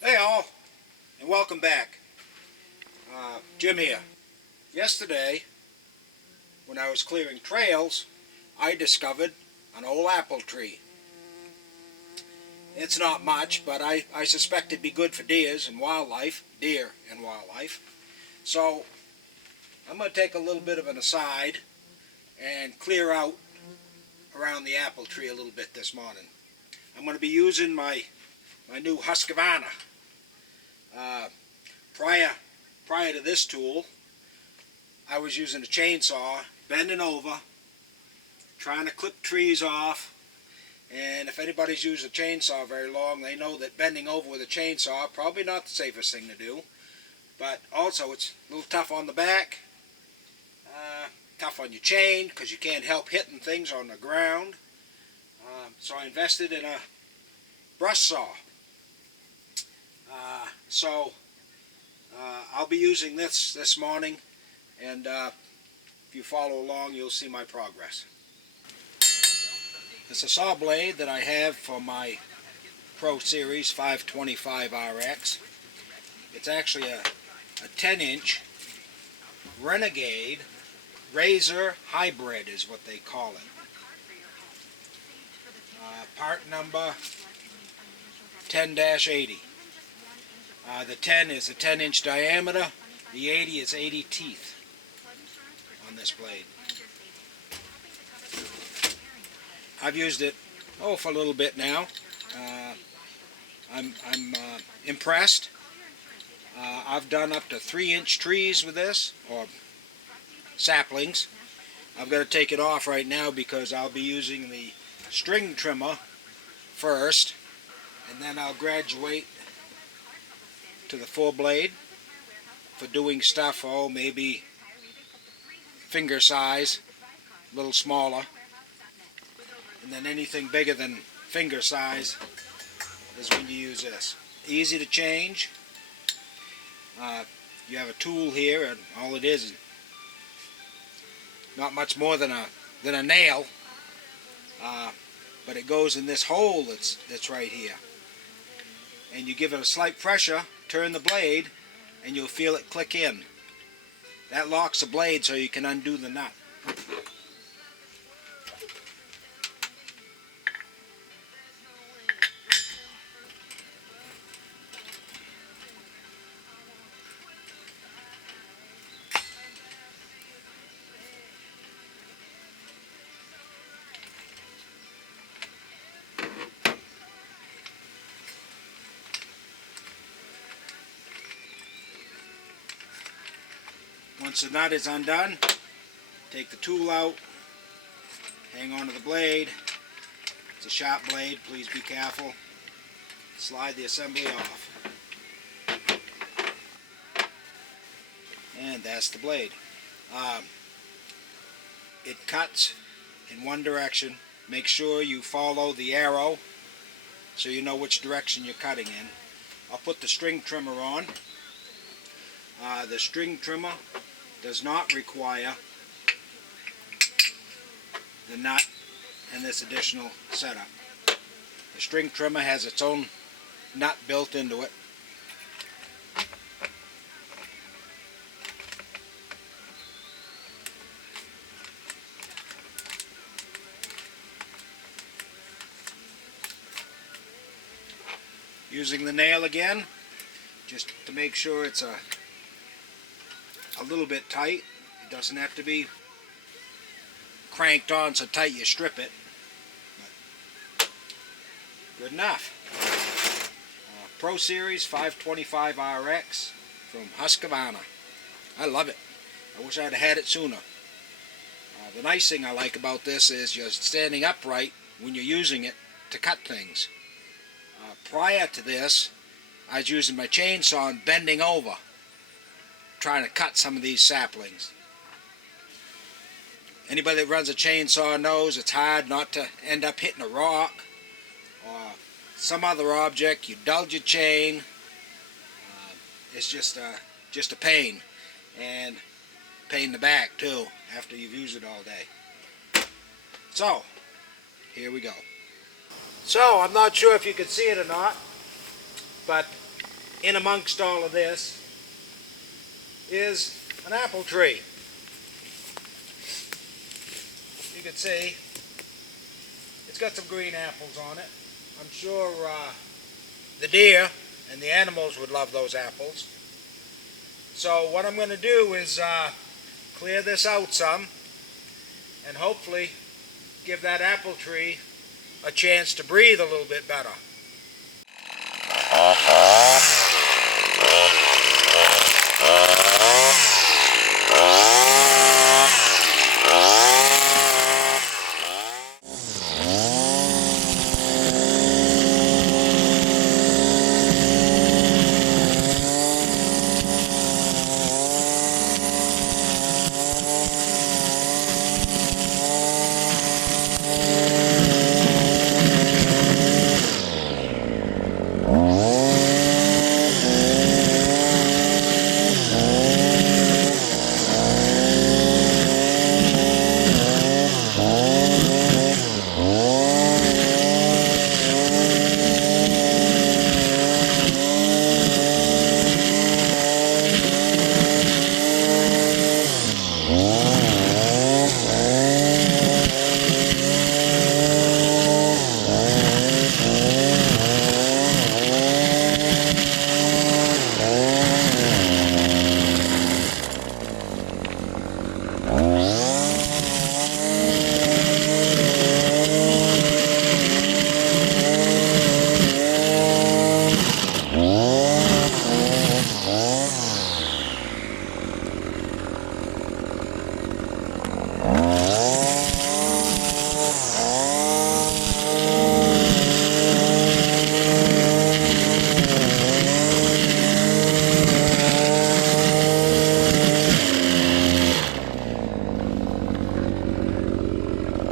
Hey all, and welcome back. Jim here. Yesterday, when I was clearing trails, I discovered an old apple tree. It's not much, but I suspect it'd be good for deer and wildlife. So I'm going to take a little bit of an aside and clear out around the apple tree a little bit this morning. I'm going to be using my new Husqvarna. Prior to this tool, I was using a chainsaw, bending over, trying to clip trees off. And if anybody's used a chainsaw very long, they know that bending over with a chainsaw probably not the safest thing to do. But also it's a little tough on the back, tough on your chain because you can't help hitting things on the ground. So I invested in a brush saw. I'll be using this morning, and if you follow along, you'll see my progress. It's a saw blade that I have for my Pro Series 525 RX. It's actually a 10-inch Renegade Razor Hybrid is what they call it. Part number 10-80. The 10 is a 10-inch diameter. The 80 is 80 teeth on this blade. I've used it for a little bit now. I'm impressed. I've done up to 3-inch trees with this, or saplings. I've got to take it off right now because I'll be using the string trimmer first, and then I'll graduate to the full blade for doing stuff, maybe finger size, a little smaller, and then anything bigger than finger size is when you use this. Easy to change. You have a tool here, and all it is not much more than a nail, but it goes in this hole that's right here, and you give it a slight pressure, turn the blade, and you'll feel it click in. That locks the blade so you can undo the nut. Once the nut is undone, take the tool out, hang on to the blade. It's a sharp blade, please be careful. Slide the assembly off. And that's the blade. It cuts in one direction. Make sure you follow the arrow so you know which direction you're cutting in. I'll put the string trimmer on. The string trimmer does not require the nut and this additional setup. The string trimmer has its own nut built into it. Using the nail again, just to make sure it's a little bit tight. It doesn't have to be cranked on so tight you strip it, but good enough. Pro Series 525 RX from Husqvarna. I love it. I wish I'd had it sooner. The nice thing I like about this is you're standing upright when you're using it to cut things. Prior to this, I was using my chainsaw and bending over, trying to cut some of these saplings. Anybody that runs a chainsaw knows it's hard not to end up hitting a rock or some other object. You dulled your chain. It's just a pain, and pain in the back too after you've used it all day. So here we go. So I'm not sure if you can see it or not, but in amongst all of this is an apple tree. You can see it's got some green apples on it. I'm sure the deer and the animals would love those apples. So what I'm going to do is clear this out some and hopefully give that apple tree a chance to breathe a little bit better.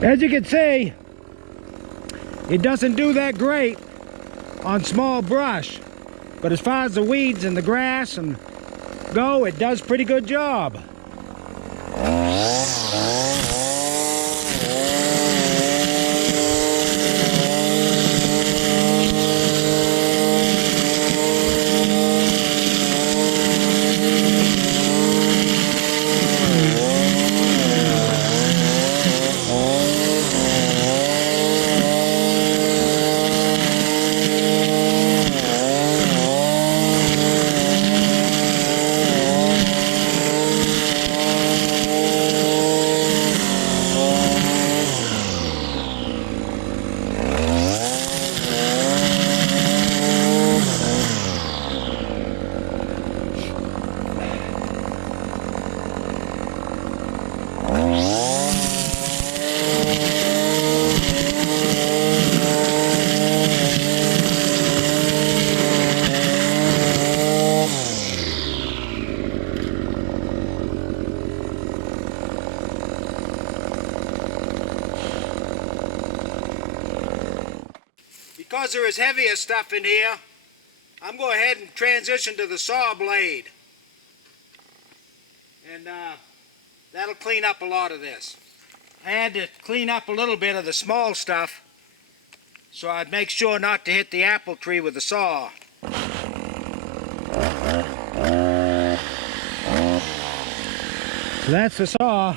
As you can see, it doesn't do that great on small brush, but as far as the weeds and the grass and go, it does pretty good job. Because there is heavier stuff in here, I'm going ahead and transition to the saw blade. And that'll clean up a lot of this. I had to clean up a little bit of the small stuff, so I'd make sure not to hit the apple tree with the saw. So that's the saw.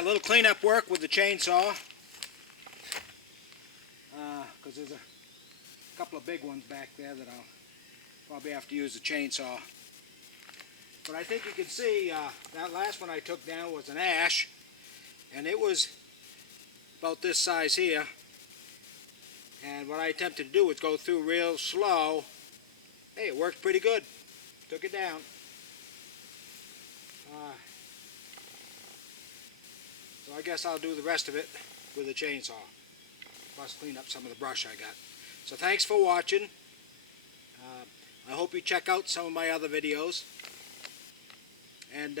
Yeah, a little cleanup work with the chainsaw. Because there's a couple of big ones back there that I'll probably have to use the chainsaw. But I think you can see that last one I took down was an ash, and it was about this size here. And what I attempted to do was go through real slow. Hey, it worked pretty good. Took it down. So I guess I'll do the rest of it with a chainsaw. Plus clean up some of the brush I got. So thanks for watching. I hope you check out some of my other videos. And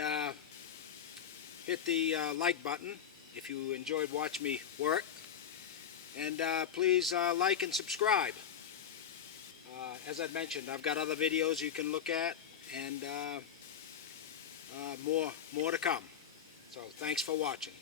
hit the like button if you enjoyed watching me work. And please like and subscribe. As I mentioned, I've got other videos you can look at, and more to come. So thanks for watching.